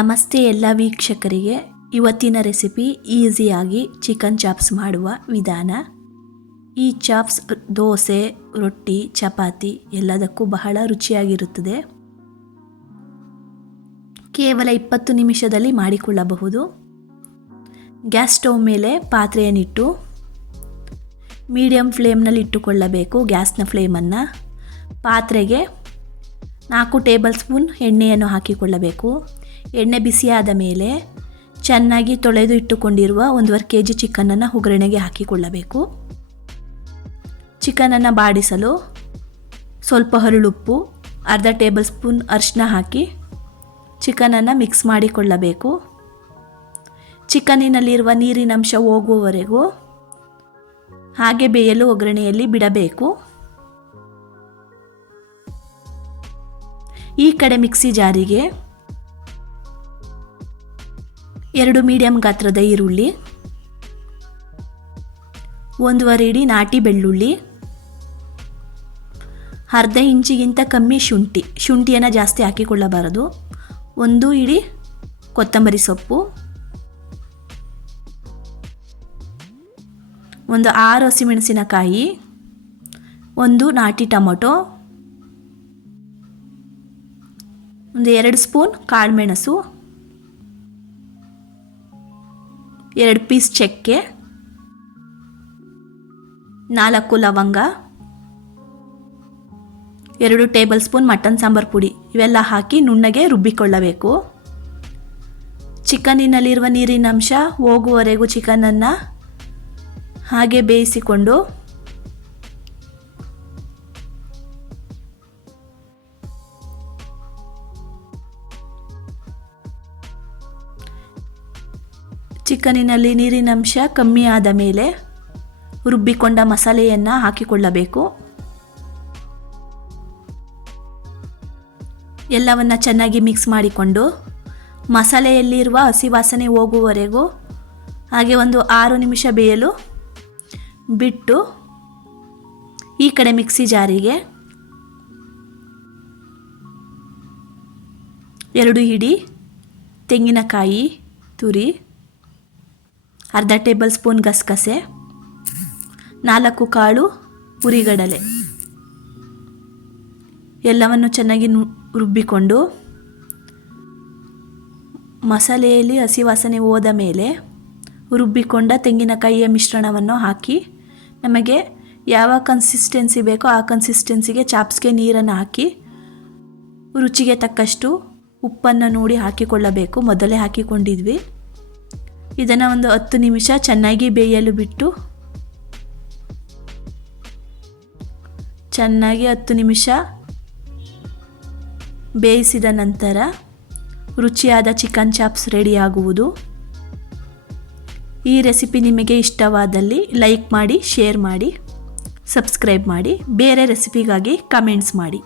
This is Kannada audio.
ನಮಸ್ತೆ ಎಲ್ಲ ವೀಕ್ಷಕರಿಗೆ. ಇವತ್ತಿನ ರೆಸಿಪಿ ಈಸಿಯಾಗಿ ಚಿಕನ್ ಚಾಪ್ಸ್ ಮಾಡುವ ವಿಧಾನ. ಈ ಚಾಪ್ಸ್ ದೋಸೆ, ರೊಟ್ಟಿ, ಚಪಾತಿ ಎಲ್ಲದಕ್ಕೂ ಬಹಳ ರುಚಿಯಾಗಿರುತ್ತದೆ. ಕೇವಲ 20 ನಿಮಿಷದಲ್ಲಿ ಮಾಡಿಕೊಳ್ಳಬಹುದು. ಗ್ಯಾಸ್ ಸ್ಟವ್ ಮೇಲೆ ಪಾತ್ರೆಯನ್ನಿಟ್ಟು ಮೀಡಿಯಂ ಫ್ಲೇಮ್ನಲ್ಲಿ ಇಟ್ಟುಕೊಳ್ಳಬೇಕು. ಗ್ಯಾಸ್ನ ಫ್ಲೇಮನ್ನು ಪಾತ್ರೆಗೆ 4 ಟೇಬಲ್ ಸ್ಪೂನ್ ಎಣ್ಣೆಯನ್ನು ಹಾಕಿಕೊಳ್ಳಬೇಕು. ಎಣ್ಣೆ ಬಿಸಿಯಾದ ಮೇಲೆ ಚೆನ್ನಾಗಿ ತೊಳೆದು ಇಟ್ಟುಕೊಂಡಿರುವ 1.5 kg ಚಿಕನನ್ನು ಒಗ್ಗರಣೆಗೆ ಹಾಕಿಕೊಳ್ಳಬೇಕು. ಚಿಕನನ್ನು ಬಾಡಿಸಲು ಸ್ವಲ್ಪ ಹರಳುಪ್ಪು, ಅರ್ಧ ಟೇಬಲ್ ಸ್ಪೂನ್ ಅರಿಶಿನ ಹಾಕಿ ಚಿಕನನ್ನು ಮಿಕ್ಸ್ ಮಾಡಿಕೊಳ್ಳಬೇಕು. ಚಿಕನ್ನಿನಲ್ಲಿರುವ ನೀರಿನಂಶ ಹೋಗುವವರೆಗೂ ಹಾಗೆ ಬೇಯಲು ಒಗ್ಗರಣೆಯಲ್ಲಿ ಬಿಡಬೇಕು. ಈ ಕಡೆ ಮಿಕ್ಸಿ ಜಾರಿಗೆ 2 ಮೀಡಿಯಂ ಗಾತ್ರದ ಈರುಳ್ಳಿ, 1.5 ಇಡಿ ನಾಟಿ ಬೆಳ್ಳುಳ್ಳಿ, ಅರ್ಧ ಇಂಚಿಗಿಂತ ಕಮ್ಮಿ ಶುಂಠಿಯನ್ನು ಜಾಸ್ತಿ ಹಾಕಿಕೊಳ್ಳಬಾರದು, 1 ಇಡಿ ಕೊತ್ತಂಬರಿ ಸೊಪ್ಪು, 6 ಹಸಿಮೆಣಸಿನಕಾಯಿ, 1 ನಾಟಿ ಟೊಮೊಟೊ, 2 ಸ್ಪೂನ್ ಕಾಳುಮೆಣಸು, 2 ಪೀಸ್ ಚಕ್ಕೆ, 4 ಲವಂಗ, 2 ಟೇಬಲ್ ಸ್ಪೂನ್ ಮಟನ್ ಸಾಂಬಾರ್ ಪುಡಿ ಇವೆಲ್ಲ ಹಾಕಿ ನುಣ್ಣಗೆ ರುಬ್ಬಿಕೊಳ್ಳಬೇಕು. ಚಿಕನ್ನಿನಲ್ಲಿರುವ ನೀರಿನಂಶ ಹೋಗುವವರೆಗೂ ಚಿಕನನ್ನು ಹಾಗೆ ಬೇಯಿಸಿಕೊಂಡು ಚಿಕನ್ನಿನಲ್ಲಿ ನೀರಿನಂಶ ಕಮ್ಮಿ ಆದ ಮೇಲೆ ರುಬ್ಬಿಕೊಂಡ ಮಸಾಲೆಯನ್ನು ಹಾಕಿಕೊಳ್ಳಬೇಕು. ಎಲ್ಲವನ್ನು ಚೆನ್ನಾಗಿ ಮಿಕ್ಸ್ ಮಾಡಿಕೊಂಡು ಮಸಾಲೆಯಲ್ಲಿರುವ ಹಸಿ ವಾಸನೆ ಹೋಗುವವರೆಗೂ ಹಾಗೆ 6 ನಿಮಿಷ ಬೇಯಲು ಬಿಟ್ಟು ಈ ಕಡೆ ಮಿಕ್ಸಿ ಜಾರಿಗೆ 2 ಇಡಿ ತೆಂಗಿನಕಾಯಿ ತುರಿ, ಅರ್ಧ ಟೇಬಲ್ ಸ್ಪೂನ್ ಗಸಗಸೆ, 4 ಕಾಳು ಹುರಿಗಡಲೆ ಎಲ್ಲವನ್ನು ಚೆನ್ನಾಗಿ ರುಬ್ಬಿಕೊಂಡು ಮಸಾಲೆಯಲ್ಲಿ ಹಸಿ ವಾಸನೆ ಹೋದ ಮೇಲೆ ರುಬ್ಬಿಕೊಂಡ ತೆಂಗಿನಕಾಯಿಯ ಮಿಶ್ರಣವನ್ನು ಹಾಕಿ ನಮಗೆ ಯಾವ ಕನ್ಸಿಸ್ಟೆನ್ಸಿ ಬೇಕೋ ಆ ಕನ್ಸಿಸ್ಟೆನ್ಸಿಗೆ ಚಾಪ್ಸ್ಗೆ ನೀರನ್ನು ಹಾಕಿ ರುಚಿಗೆ ತಕ್ಕಷ್ಟು ಉಪ್ಪನ್ನು ನೋಡಿ ಹಾಕಿಕೊಳ್ಳಬೇಕು. ಮೊದಲೇ ಹಾಕಿಕೊಂಡಿದ್ವಿ. ಇದನ್ನು 10 ನಿಮಿಷ ಚೆನ್ನಾಗಿ ಬೇಯಲು ಬಿಟ್ಟು ಚೆನ್ನಾಗಿ 10 ನಿಮಿಷ ಬೇಯಿಸಿದ ನಂತರ ರುಚಿಯಾದ ಚಿಕನ್ ಚಾಪ್ಸ್ ರೆಡಿಯಾಗುವುದು. ಈ ರೆಸಿಪಿ ನಿಮಗೆ ಇಷ್ಟವಾದಲ್ಲಿ ಲೈಕ್ ಮಾಡಿ, ಶೇರ್ ಮಾಡಿ, ಸಬ್ಸ್ಕ್ರೈಬ್ ಮಾಡಿ. ಬೇರೆ ರೆಸಿಪಿಗಾಗಿ ಕಮೆಂಟ್ಸ್ ಮಾಡಿ.